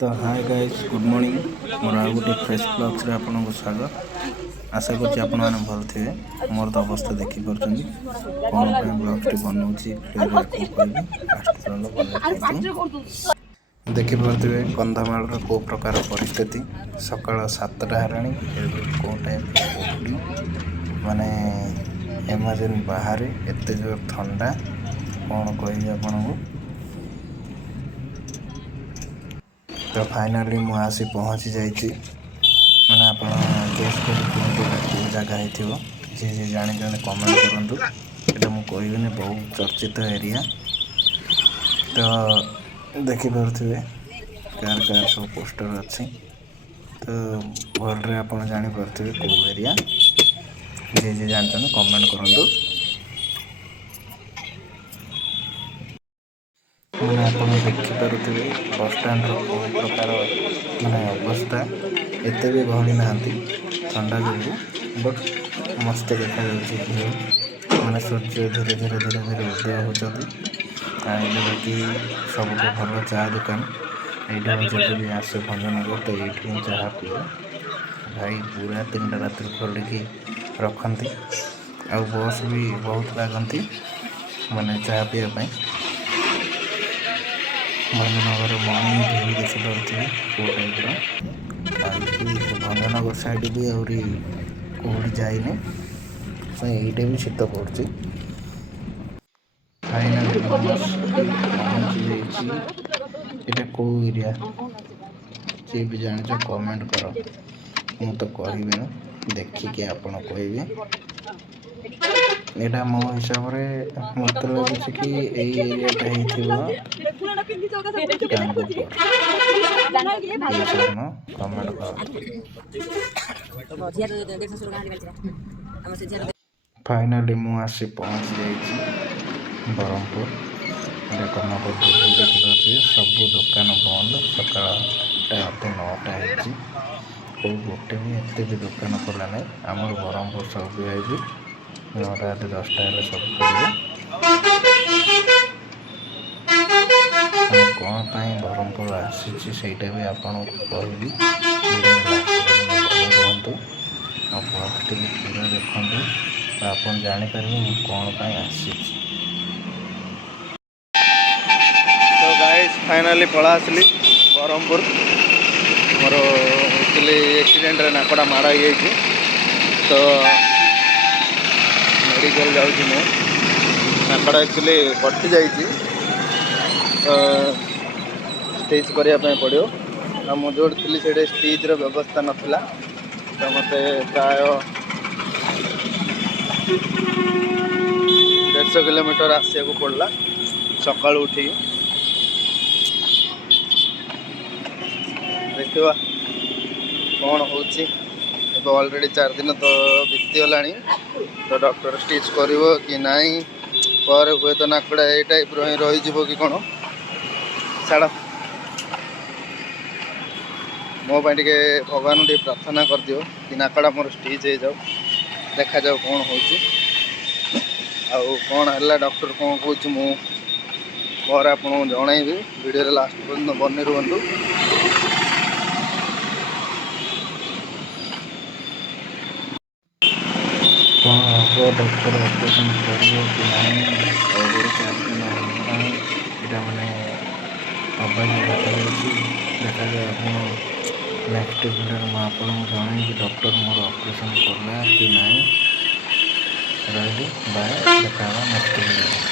तो hi guys good morning मोर आ गोटे fresh blogs रे आपनको स्वागत। आशा करछि आपण माने भल थिबे। मोर तो अवस्था देखि परछन कोन पे ब्लॉग्स टी बनौछि क्लियर को कहबी फास्ट चलो बने देखि परथिबे कंधमाल रो को प्रकार परिस्थिति सकाळ 7टा हराणी फिर भी को टाइप रो कोहडी माने इमेजिन बाहर एते जोर ठंडा कोन कहबी आपनको। तो फाइनाली मु आसी पहुँची जाइए मैंने आप गेस कर जगह हो जी जी जाने कमेंट करूँ ये मुझे कहबी बहुत चर्चित एरिया। तो देखिपे कार कार सब पोस्टर अच्छी तो भल्रे आप जापे कौ एरिया जी जी जानते कमेंट करूँ। मैंने आप देखिपे बस स्टाण्ड रो प्रकार माने अवस्था एते भी गहली ना ठंडा जो बट मस्त देखा माने सूर्य धीरे धीरे धीरे धीरे उदय होती बाकी सबको भल चाह दुकान ये जब भी आसे भंजनगर तो ये चाह पिए भाई पूरा 3टा रात खोलिकी रखती आ बस भी बहुत लागती माने चाह पीवाई भंजनगर मॉर्निंग व्यू देखिपे कौ टाइप भंजनगर साइड भी आहरी कोहड़ी जाइनि ये भी शीत पड़ुଛି। फाइनाली पहुँची जाइए कौ एरिया जी भी जान कमेंट कर मु तो कहबी देखिए आपण कहे यहाँ मो हिसाब से मत लगे कि यही एरियाटा कमेंट कर। फाइनाली मु आसी पहुँच जाइए ब्रह्मपुर कर्णपुर देखिए सब दुकान बंद सका 8:30 हो गोटे भी एत भी दुकान खोला ना आम ब्रह्मपुर सब भी 9:10 सब खोलिए कौन ब्रह्मपुर आसी ସେଇଟା भी आपको कहबी रुहतु आ ब्लॉग टी पूरा देखु तो आप जापर कौन आसी। तो गाइस फाइनाली पड़ा आसली ब्रह्मपुर मोर एक्चुअली एक्सीडेंट रे नाकड़ा माड़ा ही तो मेडिकल जाऊँ मु नाकड़ा एक्चुअली कटि जाइए स्टिच करने पड़ो आ जो थी से स्टिच व्यवस्था नाला तो मत प्राय 150 किलोमीटर आसा पड़ा सका उठी देखा कौन हो ऑलरेडी 4 दिन तो बीतीगला तो डॉक्टर स्टिच कर कि नाई पर हुए तो नाकड़ा ये टाइप रही कि कौन छाड़ मो टे भगवान टे प्रार्थना कर दियो कि नाकड़ा मोर स्टिच हो जाओ देखा जाओ कौन हो कौन है डॉक्टर कौन कह मुझे आपको जनइबी वीडियो लास्ट पर्यटन बनी रुहतु। कौन हम डॉक्टर ऑपरेशन कर कि नहीं यहाँ मैंने अबाज देखा जाए आप नेक्स्ट वीडियो में आपको जनइबी डॉक्टर मोर ऑपरेशन करला कि नहीं रही बाय देखा नेक्स्ट वीडियो।